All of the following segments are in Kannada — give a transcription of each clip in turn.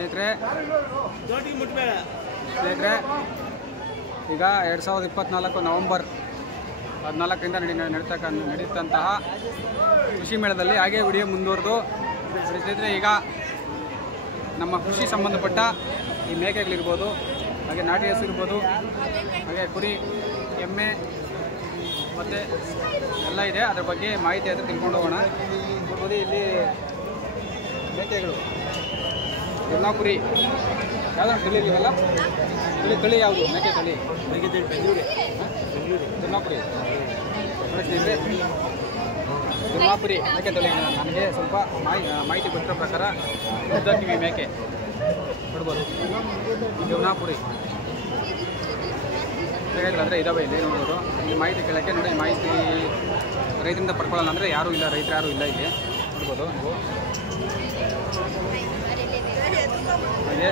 ಸ್ನೇಹಿತರೆ ಈಗ 2024 ನವೆಂಬರ್ 14ರಿಂದ ನಡೆಯುತ್ತಂತಹ ಕೃಷಿ ಮೇಳದಲ್ಲಿ ಹಾಗೆ ವಿಡಿಯೋ ಮುಂದುವರೆದು ಸ್ನೇಹಿತರೆ ಈಗ ನಮ್ಮ ಕೃಷಿ ಸಂಬಂಧಪಟ್ಟ ಈ ಮೇಕೆಗಳಿರ್ಬೋದು, ಹಾಗೆ ನಾಟಿ ಹಸು ಇರ್ಬೋದು, ಹಾಗೆ ಕುರಿ, ಎಮ್ಮೆ ಮತ್ತು ಎಲ್ಲ ಇದೆ. ಅದರ ಬಗ್ಗೆ ಮಾಹಿತಿ ಆದರೆ ತಿಳ್ಕೊಂಡು ಹೋಗೋಣ. ನೋಡ್ಬೋದು ಇಲ್ಲಿ ಮೇಕೆಗಳು ಜಮ್ನಾಪುರಿ ಯಾವ್ದು ತಳಿ ಇದೆಯಲ್ಲ, ತಳಿ ಯಾವುದು ಮೇಕೆ ತಳಿ? ಜಮ್ನಾಪುರಿ ಸ್ನೇಹಿತರೆ, ಜಮ್ನಾಪುರಿ ಮೇಕೆ ತಳಿ. ನನಗೆ ಸ್ವಲ್ಪ ಮಾಹಿತಿ ಗೊತ್ತಿರೋ ಪ್ರಕಾರ ಉದ್ದಕ್ಕಿವಿ ಮೇಕೆ ನೋಡ್ಬೋದು. ಜಮ್ನಾಪುರಿ ಅಂದರೆ ಇದಾವೆ ಇಲ್ಲಿ ನೋಡ್ಬೋದು. ಇಲ್ಲಿ ಮಾಹಿತಿ ಕೇಳೋಕ್ಕೆ ನೋಡಿ, ಮಾಹಿತಿ ರೈತರಿಂದ ಪಡ್ಕೊಳ್ಳೋಣ ಅಂದರೆ ಯಾರೂ ಇಲ್ಲ, ರೈತರು ಯಾರೂ ಇಲ್ಲ ಇಲ್ಲಿ ನೋಡ್ಬೋದು ನೀವು. ಹಾಗೆ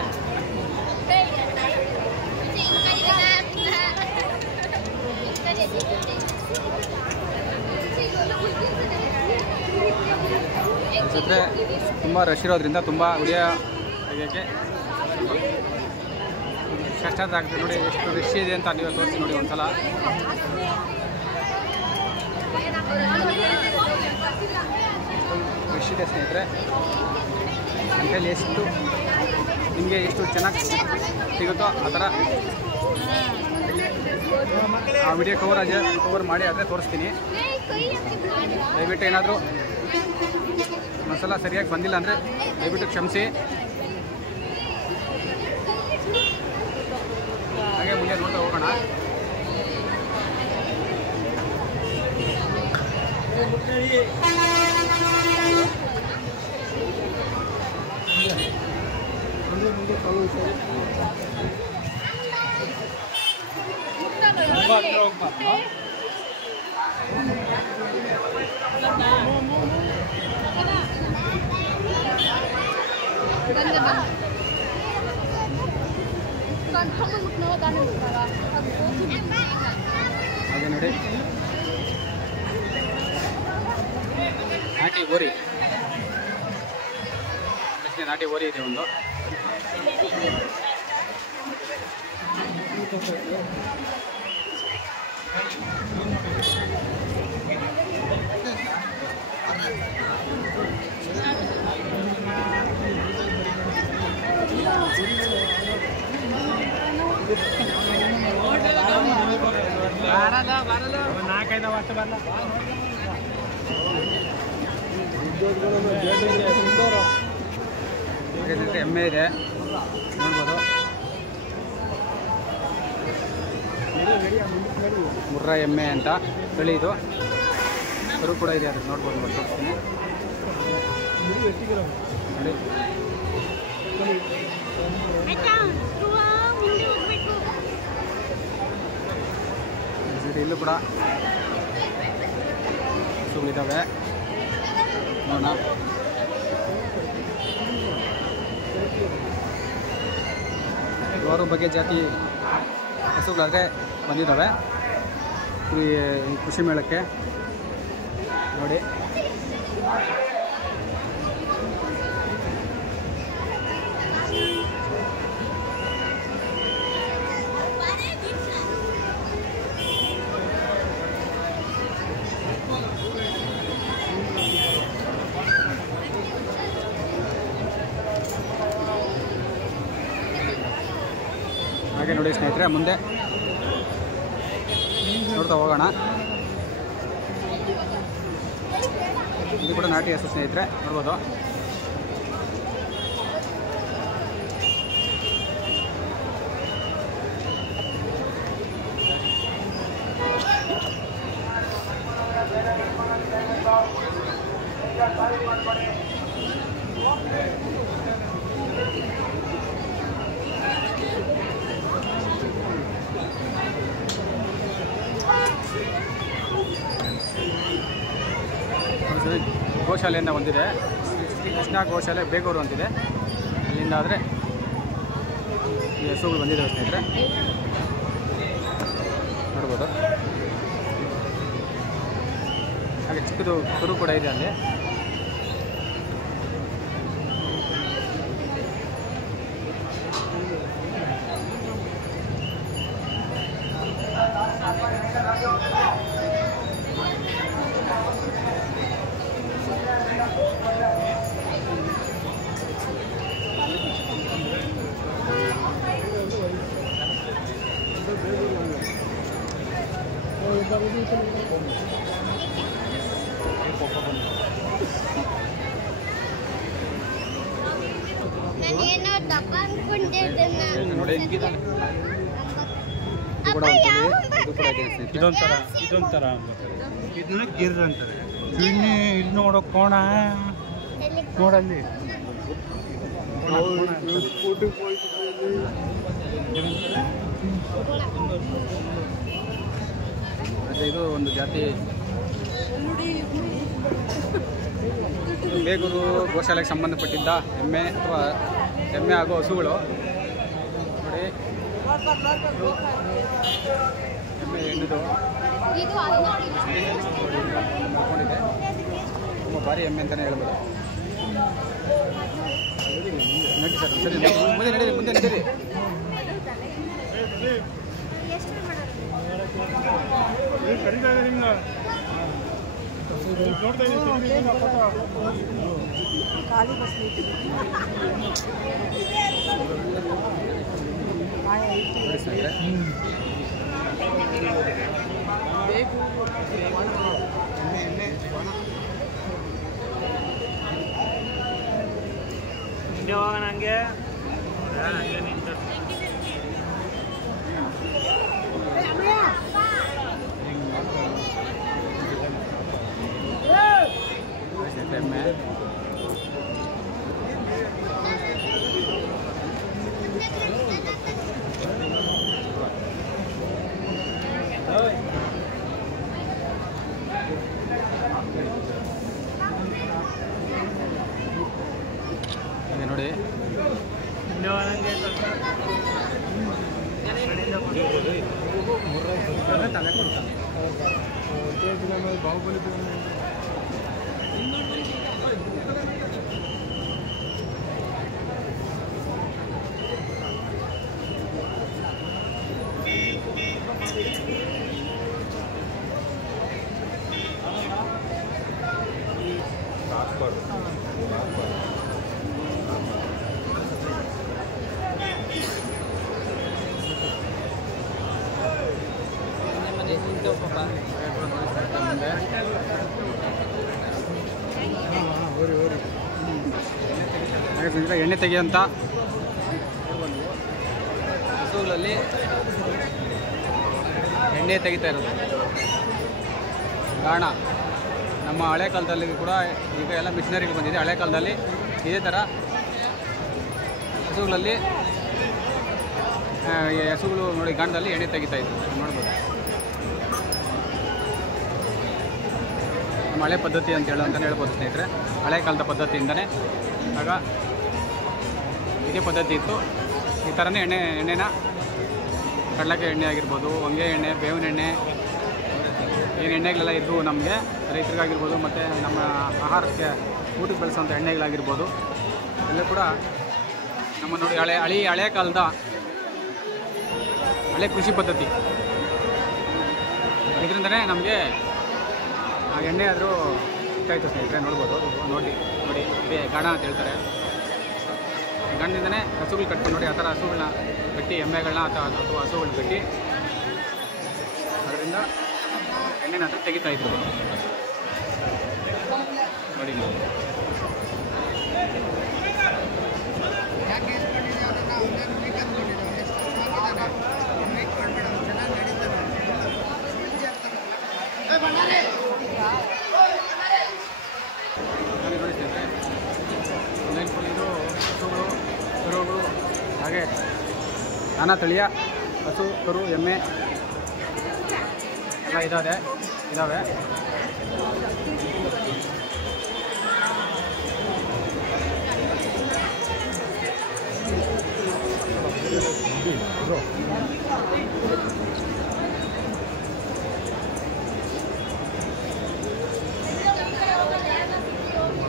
ಜೊತೆ ತುಂಬ ರಶ್ ಇರೋದ್ರಿಂದ ತುಂಬ ವಿಡಿಯೋ ತೆಗಿಯೋಕ್ಕೆ ಕಷ್ಟ ಆಗ್ತದೆ. ನೋಡಿ ಎಷ್ಟು ರಶ್ ಇದೆ ಅಂತ ನೀವು ತೋರಿಸಿ ನೋಡಿ ಒಂದ್ಸಲ. ರಶ್ ಇದೆ ಸ್ನೇಹಿತರೆ. ಅಂಕಲ್ಲಿ ಎಷ್ಟು ನಿಮಗೆ ಎಷ್ಟು ಚೆನ್ನಾಗಿ ಸಿಗುತ್ತೋ ಆ ಥರ ಆ ವಿಡಿಯೋ ಕವರ್ ಮಾಡಿ ಆದರೆ ತೋರಿಸ್ತೀನಿ. ದಯವಿಟ್ಟು ಏನಾದರೂ ಮಸಾಲ ಸರಿಯಾಗಿ ಬಂದಿಲ್ಲ ಅಂದರೆ ದಯವಿಟ್ಟು ಕ್ಷಮಿಸಿ. ಹಾಗೆ ಮುಂದೆ ನೋಡ್ತಾ ಹೋಗೋಣ. ಹಾಗೆ ನೋಡಿ ನಾಟಿ ಓರಿ, ನಾಟಿ ಓರಿ ಇದೆ ಒಂದು. ಎಮ್ಮೆ ಇದೆ ನೋಡ್ಬೋದು. ಮುರ್ರಾ ಎಮ್ಮೆ ಅಂತ ತಳಿ ಇದು. ಕರು ಕೂಡ ಇದೆ, ಅದಕ್ಕೆ ನೋಡ್ಬೋದು. ತೋರಿಸ್ತೀನಿ ನೋಡಿ. ಇಲ್ಲೂ ಕೂಡ ಹಸುಗಳಿದ್ದಾವೆ ನೋಡೋಣ. ಹಲವಾರು ಬಗೆಯ ಜಾತಿ ಹಸುಗಳಾದರೆ ಬಂದಿದ್ದಾವೆ ಈ ಕೃಷಿ ಮೇಳಕ್ಕೆ ನೋಡಿ. ಹಾಗೆ ನೋಡಿ ಸ್ನೇಹಿತರೆ, ಮುಂದೆ ನೋಡ್ತಾ ಹೋಗೋಣ. ಇದು ಕೂಡ ನಾಟಿ ಹಸು ಸ್ನೇಹಿತರೆ ನೋಡ್ಬೋದು. ಗೋಶಾಲೆಯಿಂದ ಬಂದಿದೆ, ಶ್ರೀ ಕೃಷ್ಣ ಗೋಶಾಲೆ ಬೇಗೂರು ಅಂತಿದೆ. ಅಲ್ಲಿಂದ ಆದರೆ ಈ ಹಸುಗಳು ಬಂದಿದ್ದಾವೆ ಸ್ನೇಹಿತರೆ ನೋಡ್ಬೋದು. ಹಾಗೆ ಚಿಕ್ಕದು ಕರು ಕೂಡ ಇದೆ ಅಲ್ಲಿ. ನಾನೇನೋ ದಪ್ಪ ಅನ್ಕೊಂಡೆ ನೋಡಿ ಇದೊಂಥರ ಇದನ್ನ ಗಿರ್ ಅಂತಾರೆ. ಇಲ್ಲಿ ನೋಡೋ ಕೋಣ ನೋಡಲ್ಲಿ ಇದು ಒಂದು ಜಾತಿ ಬೇಗೂರು ಗೋಶಾಲೆಗೆ ಸಂಬಂಧಪಟ್ಟಿದ್ದ ಎಮ್ಮೆ ಅಥವಾ ಎಮ್ಮೆ ಹಾಗೂ ಹಸುಗಳು ನೋಡಿ. ಎಮ್ಮೆ ಹೆಣ್ಣುದು ಮಾಡ್ಕೊಂಡಿದೆ. ತುಂಬ ಭಾರಿ ಎಮ್ಮೆ ಅಂತಲೇ ಹೇಳ್ಬೋದು. ನಡಿ ಸರ್, ಸರಿ ಮುಂದೆ ನಡೀರಿ, ಮುಂದೆ ನಡೀರಿ. ನಂಗೆ ಎಮ್ಮೆ ನೋಡಿ. ಬಾಹುಬಲಿ ಎಣ್ಣೆ ತೆಗೆಯುವಂಥ ಹಸುಗಳಲ್ಲಿ ಎಣ್ಣೆ ತೆಗಿತಾ ಇರೋದು ಗಾಣ. ನಮ್ಮ ಹಳೆ ಕಾಲದಲ್ಲಿ ಕೂಡ ಈಗ ಎಲ್ಲ ಮಿಷನರಿಗಳು ಬಂದಿದೆ. ಹಳೆ ಕಾಲದಲ್ಲಿ ಇದೇ ಥರ ಹಸುಗಳಲ್ಲಿ ಹಸುಗಳು ನೋಡಿ ಗಾಣದಲ್ಲಿ ಎಣ್ಣೆ ತೆಗಿತಾ ಇದ್ರು ನೋಡ್ಬೋದು. ನಮ್ಮ ಹಳೆ ಪದ್ಧತಿ ಅಂತಲೇ ಹೇಳ್ಬೋದು ಸ್ನೇಹಿತರೆ. ಹಳೆ ಕಾಲದ ಪದ್ಧತಿಯಿಂದನೇ ಆಗ ಇದೇ ಪದ್ಧತಿ ಇತ್ತು. ಈ ಥರನೇ ಎಣ್ಣೆನ ಕಡಲೆಕಾಯಿ ಎಣ್ಣೆ ಆಗಿರ್ಬೋದು, ಹೊಂಗೆ ಎಣ್ಣೆ, ಬೇವಿನ ಎಣ್ಣೆ, ಏನು ಎಣ್ಣೆಗಳೆಲ್ಲ ಇದ್ದವು ನಮಗೆ ರೈತರಿಗಾಗಿರ್ಬೋದು ಮತ್ತು ನಮ್ಮ ಆಹಾರಕ್ಕೆ ಊಟಕ್ಕೆ ಬೆಳೆಸೋಂಥ ಎಣ್ಣೆಗಳಾಗಿರ್ಬೋದು ಎಲ್ಲ ಕೂಡ ನಮ್ಮ ನೋಡಿ ಹಳೆ ಕಾಲದ ಹಳೆ ಕೃಷಿ ಪದ್ಧತಿ. ಇದರಿಂದನೇ ನಮಗೆ ಆ ಎಣ್ಣೆ ಆದರೂ ಸಿಗ್ತಾಯಿತ್ತು ಸ್ನೇಹಿತರೆ. ನೋಡ್ಬೋದು, ನೋಡಿ ಇದೇ ಗಾಣ ಅಂತ ಹೇಳ್ತಾರೆ. ಗಾಣದಿಂದನೇ ಹಸುಗಳು ಕಟ್ಕೊಂಡು ನೋಡಿ ಆ ಥರ ಹಸುಗಳನ್ನ ಕಟ್ಟಿ, ಎಮ್ಮೆಗಳನ್ನ ಅಥವಾ ಹಸುಗಳನ್ನ ಕಟ್ಟಿ ಅದರಿಂದ ಎಣ್ಣೆನ ಹತ್ರ ತೆಗಿತಾಯಿದ್ರು ನೋಡಿ. ಹಸುಗಳು, ಕರುಗಳು, ಹಾಗೆ ನಾನಾ ತಳಿಯ ಹಸು, ಕರು, ಎಮ್ಮೆ ಎಲ್ಲ ಇದ್ದಾವೆ.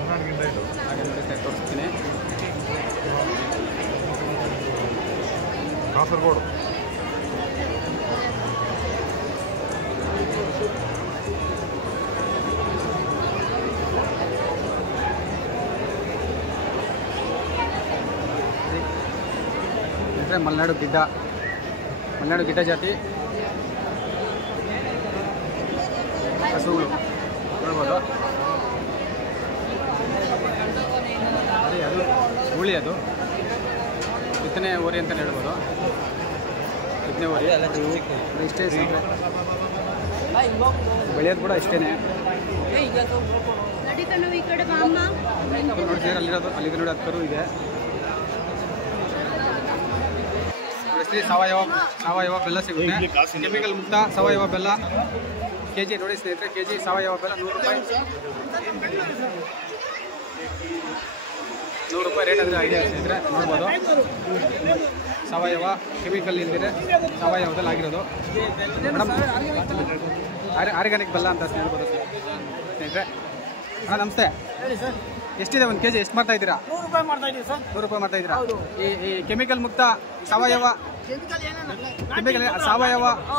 ಹಾಗೆ ನೋಡಿ ತೋರಿಸ್ತೀನಿ. ಕಾಸರಗೋಡು ಮಲೆನಾಡು ಗಿಡ್ಡ ಜಾತಿ ಹಸುಗಳು ನೋಡ್ಬೋದು. ಅದೇ ಅದು ಗೂಳಿ, ಅದು ಬಿತ್ತನೆ ಓರಿ ಅಂತಲೇ ಹೇಳ್ಬೋದು. ಬಿತ್ತನೆ ಓರಿ ಇಷ್ಟೇ ಸಿಕ್ಕರೆ ಬೆಳೆಯೋದು ಕೂಡ ಇಷ್ಟೇ. ನೋಡ್ತೀರ ಅಲ್ಲಿರೋದು, ಅಲ್ಲಿಗೆ ನೋಡಿ ಅದು ಕರು ಇದೆ. ಸಾವಯವ ಬೆಲ್ಲ ಸಿಗುತ್ತೆ, ಕೆಮಿಕಲ್ ಮುಕ್ತ ಸಾವಯವ ಬೆಲ್ಲ. ಕೆಜಿ ನೋಡಿ ಸ್ನೇಹಿತರೆ, ಕೆಜಿ ಸಾವಯವ ಬೆಲ್ಲ 100 ರೂಪಾಯಿ. 100 ರೂಪಾಯಿ ರೇಟ್ ಅಂದರೆ ಇದೆ ಸ್ನೇಹಿತರೆ, ನೋಡ್ಬೋದು. ಸಾವಯವ ಕೆಮಿಕಲ್ ಇಲ್ದಿದೆ ಸಾವಯವದಲ್ಲಿ ಆಗಿರೋದು ಮೇಡಮ್. ಆರ್ಗ್ಯಾನಿಕ್ ಬೆಲ್ಲ ಅಂತ ಹೇಳ್ಬೋದು ಸ್ನೇಹಿತರೆ. ಹಾಂ ನಮಸ್ತೆ. ಎಷ್ಟಿದೆ ಒಂದು ಕೆಜಿ? ಎಷ್ಟು ಮಾಡ್ತಾ ಇದ್ದೀರಾ? 100 ರೂಪಾಯಿ ಮಾಡ್ತಾ ಇದ್ದೀವಿ ಸರ್. 100 ರೂಪಾಯಿ ಮಾಡ್ತಾ ಇದ್ದೀರಾ? ಈ ಕೆಮಿಕಲ್ ಮುಕ್ತ ಸಾವಯವ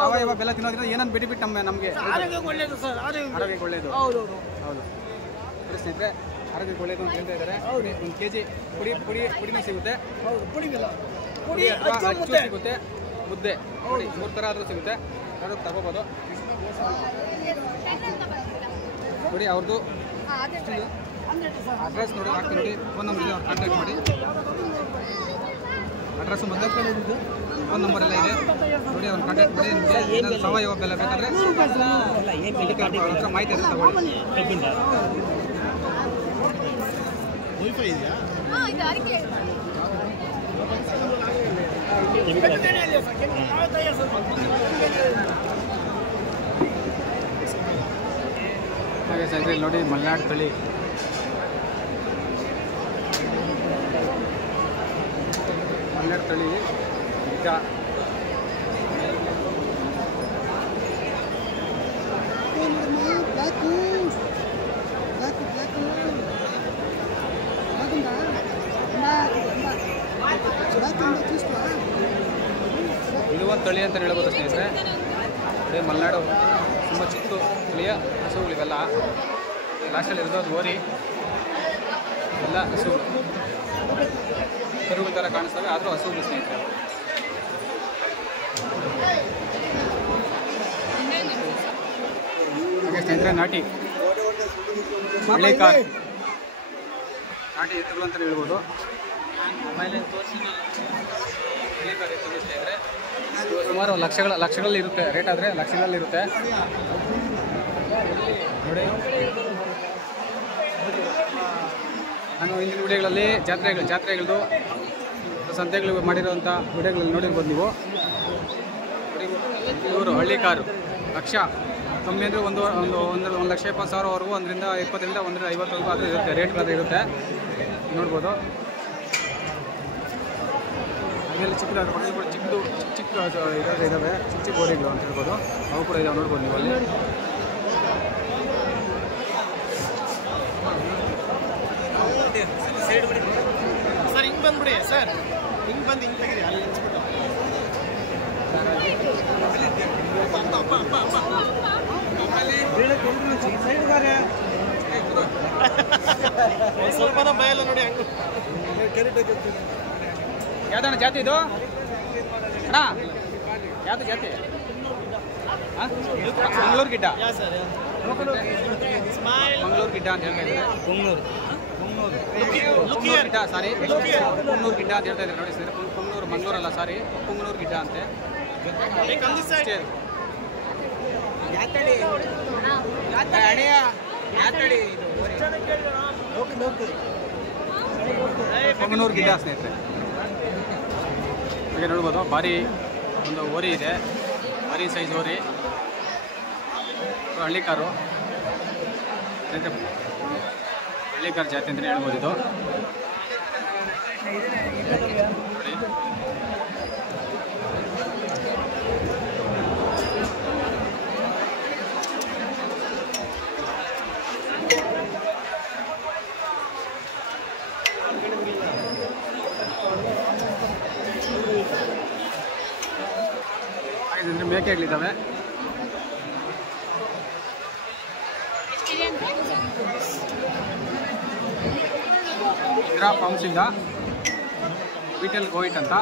ಸಾವಯವ ಬೆಲ್ಲ ತಿನ್ನೋದ್ರಿಂದ ಏನನ್ನು ಬಿಟ್ಟು ನಮಗೆ ಆರೋಗ್ಯಕ್ಕೆ ಒಳ್ಳೇದು ಸರ್. ಆರೋಗ್ಯಕ್ಕೆ ಒಳ್ಳೇದು. ಹೌದು ಸ್ನೇಹಿತರೆ, ಆರೋಗ್ಯಕ್ಕೆ ಒಳ್ಳೇದು ಅಂತ ಹೇಳ್ತಾ ಇದ್ದಾರೆ. ಒಂದು ಕೆಜಿ ಪುಡಿನೂ ಸಿಗುತ್ತೆ, ಪುಡಿ ಅಥವಾ ಅಚ್ಚು ಸಿಗುತ್ತೆ, ಮುದ್ದೆ ನೋಡಿ 3 ಥರ ಆದರೂ ಸಿಗುತ್ತೆ. ಅದು ತಗೋಬೋದು ನೋಡಿ. ಅವ್ರದ್ದು ಅಡ್ರೆಸ್ ನೋಡಿ ಹಾಕ್ತೀನಿ ನೋಡಿ, ಫೋನ್ ನಂಬರ್ ಇದೆ, ಅವ್ರು ಕಾಂಟ್ಯಾಕ್ಟ್ ಮಾಡಿ. ಅಡ್ರೆಸ್ಸು ಮತ್ತು ಫೋನ್ ನಂಬರ್ ಎಲ್ಲ ಇದೆ ನೋಡಿ, ಅವ್ರನ್ನ ಕಾಂಟ್ಯಾಕ್ಟ್ ಮಾಡಿ. ನಿಮಗೆ ಏನಾದರೂ ಸಾವಯವ ಬೆಲ್ಲ ಬೇಕಾದರೆ ಹತ್ರ ಮಾಹಿತಿ ಇದೆ ತಗೊಳ್ಳಿ. ಹಾಗೆ ಸ್ನೇಹಿತರೆ ನೋಡಿ, ಮಲೆನಾಡು ತಳಿ ಈಗ ಇದು ಒಂದು ತಳಿ ಅಂತ ಹೇಳ್ಬೋದು ಸ್ನೇಹಿತರೆ. ಅದೇ ಮಲೆನಾಡು ತುಂಬ ಚಿಕ್ಕ ತಳಿಯ ಹಸುಗಳಿವೆಲ್ಲ. ಲಾಸ್ಟಲ್ಲಿ ಇರೋದು ಅದು ಓರಿ, ಎಲ್ಲ ಹಸುಗಳು ಕರುಗಳ ಥರ ಕಾಣಿಸ್ತವೆ, ಆದರೂ ಹಸುಗಳು ಸ್ನೇಹಿತರೆ. ಹಾಗೆ ಸ್ನೇಹಿತರೆ ನಾಟಿ ಹಳ್ಳಿ ಕಾರ್, ನಾಟಿ ಎತ್ತುಗಳು ಅಂತಲೇ ಹೇಳ್ಬೋದು. ಹಳ್ಳಿ ಕಾರ್ ಎತ್ತುಗಳು ಸ್ನೇಹಿತರೆ ಸುಮಾರು ಲಕ್ಷಗಳಲ್ಲಿ ಇರುತ್ತೆ, ರೇಟ್ ಆದರೆ ಲಕ್ಷಗಳಲ್ಲಿರುತ್ತೆ ನೋಡಿ. ನಾನು ಹಿಂದಿನ ವಿಡಿಯೋಗಳಲ್ಲಿ ಜಾತ್ರೆಗಳದ್ದು ಸಂತೆಗಳು ಮಾಡಿರೋಂಥ ವಿಡಿಯೋಗಳಲ್ಲಿ ನೋಡಿರ್ಬೋದು ನೀವು. ಇವರು ಹಳ್ಳಿ ಕಾರು ಲಕ್ಷ ಕಮ್ಮಿ ಅಂದರೆ 1,20,000ವರೆಗೂ, 120,000 150,000 ಆದರೂ ಇರುತ್ತೆ, ರೇಟ್ಗಳಾದರೂ ಇರುತ್ತೆ ನೋಡ್ಬೋದು. ಹಾಗೆಲ್ಲ ಚಿಕ್ಕದಾದ್ರೆ ಮಕ್ಕಳು ಕೂಡ ಚಿಕ್ಕ ಇದ್ದಾವೆ, ಚಿಕ್ಕ ಗೋರಿಗಳು ಅಂತ ಹೇಳ್ಬೋದು, ಅವು ಕೂಡ ಇದಾವೆ ನೋಡ್ಬೋದು ನೀವು ಅಲ್ಲಿ. ಸರ್ ಹಿಂಗೆ ಬಂದ್ಬಿಡಿ ಸರ್, ಹಿಂಗೆ ಬಂದು ಹಿಂಗೆ ತೆಗೀರಿ, ಅಲ್ಲಿ ನಿಲ್ಸ್ಬಿಟ್ಟು ಸ್ವಲ್ಪ ಭಯಲ್ಲ ನೋಡಿ. ಹಂಗೆ ಯಾವ್ದಣ್ಣ ಜಾತಿ ಇದು ಅಣ್ಣ? ಯಾವುದು ಜಾತಿ? ಮಂಗಳೂರು ಗಿಡ್ಡ, ಮಂಗಳೂರು ಗಿಡ್ಡ ಅಂತ ಹೇಳ್ತಾ ಇದ್ದಾರೆ. ಕುಮ್ನೂರು ಗಿಡ್ಡ, ಸಾರಿ ಕುಮ್ನೂರು ಗಿಡ್ಡ ಅಂತ ಹೇಳ್ತಾ ಇದ್ದಾರೆ ನೋಡಿ ಸರ್. ಕುಮ್ನೂರು, ಮಂಗಳೂರಲ್ಲ ಸಾರಿ, ಕುಮ್ನೂರು ಗಿಡ್ಡ ಅಂತೆ. ಅಷ್ಟೇ ಕುಮ್ನೂರು ಗಿಡ್ಡ ಸ್ನೇಹಿತರೆ. ಹಾಗೆ ನೋಡ್ಬೋದು, ಭಾರಿ ಒಂದು ಓರಿ ಇದೆ, ಭಾರಿ ಸೈಜ್ ಓರಿ, ಹಳ್ಳಿ ಕಾರು. ಹಳ್ಳಿ ಕಾರ್ ಜಾತಿ ಅಂತಲೇ ಹೇಳ್ಬೋದು ಇದು. ಹಾಗೆ ಮೇಕೆಗಳಿದ್ದಾವೆ. ಇಂದಿರಾ ಫಾರ್ಮ್ಸಿಂದ ವಿಟಲ್ ಗೋಯಿಟ್ ಅಂತ.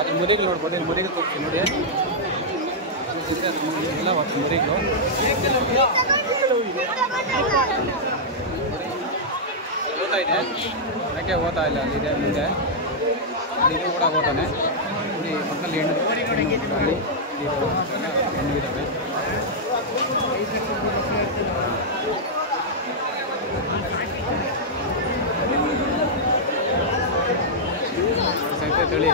ಅದು ಮುರಿಗಳು ನೋಡ್ಬೋದು, ಇಲ್ಲಿ ಮುರಿಗಳು ತೋರಿಸ್ತೀನಿ ನೋಡಿ. ಎಲ್ಲ ಮುರಿಗಳು ಓದ್ತಾ ಇದೆ, ಯಾಕೆ ಓದ್ತಾ ಇಲ್ಲ, ಅಲ್ಲಿದೆ ಮುಂದೆ ಅಲ್ಲಿ ಇದು ಕೂಡ ಓದ್ತಾನೆ. ಇಲ್ಲಿ ಪಕ್ಕದಲ್ಲಿ ಹೆಣ್ಣು ಅಲ್ಲಿ ಹಣ್ಣಿದ್ದಾವೆ. ಸಂಖ್ಯೆ ತಳಿ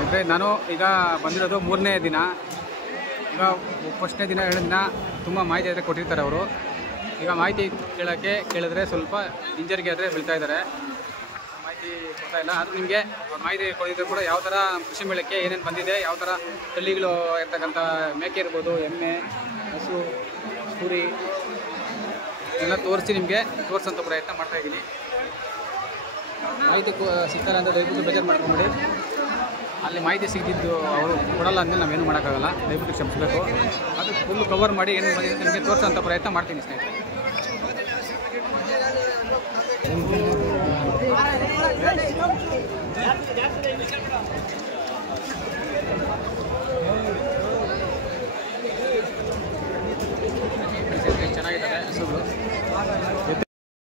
ಅಂದರೆ ನಾನು ಈಗ ಬಂದಿರೋದು 3ನೇ ದಿನ. ಈಗ ಫಸ್ಟ್ನೇ ದಿನ 2ನೇ ದಿನ ತುಂಬ ಮಾಹಿತಿ ಆದರೆ ಕೊಟ್ಟಿರ್ತಾರೆ ಅವರು. ಈಗ ಮಾಹಿತಿ ಕೇಳಿದ್ರೆ ಸ್ವಲ್ಪ ಇಂಜರಿಗೆ ಆದರೆ ಬೀಳ್ತಾ ಇದ್ದಾರೆ, ಮಾಹಿತಿ ಕೊಡ್ತಾ ಇಲ್ಲ. ಅದು ನಿಮಗೆ ಮಾಹಿತಿ ಕೊಟ್ಟಿದ್ರು ಕೂಡ ಯಾವ ಥರ ಕೃಷಿ ಮೇಳಕ್ಕೆ ಏನೇನು ಬಂದಿದೆ, ಯಾವ ಥರ ತಳಿಗಳು ಇರ್ತಕ್ಕಂಥ ಮೇಕೆ ಇರ್ಬೋದು, ಎಮ್ಮೆ, ಹಸು, ಕುರಿ ಎಲ್ಲ ತೋರಿಸಿ ನಿಮಗೆ ತೋರಿಸೋಂಥ ಪ್ರಯತ್ನ ಮಾಡ್ತಾಯಿದ್ದೀನಿ. ಮಾಹಿತಿ ಸಿಗ್ತಾರೆ ಅಂತ ದಯವಿಟ್ಟು ಬೇಜಾರು ಮಾಡ್ಕೊಂಬಿಡಿ. ಅಲ್ಲಿ ಮಾಹಿತಿ ಸಿಗ್ತಿದ್ದು ಅವರು ಕೊಡಲ್ಲ ಅಂದಮೇಲೆ ನಾವೇನು ಮಾಡೋಕ್ಕಾಗಲ್ಲ, ದಯವಿಟ್ಟು ಕ್ಷಮಿಸಬೇಕು. ಅದು ಫುಲ್ ಕವರ್ ಮಾಡಿ ಏನು ಬಂದಿದೆ ನಿಮಗೆ ತೋರಿಸೋಂಥ ಪ್ರಯತ್ನ ಮಾಡ್ತೀನಿ ಸ್ನೇಹಿತರೆ.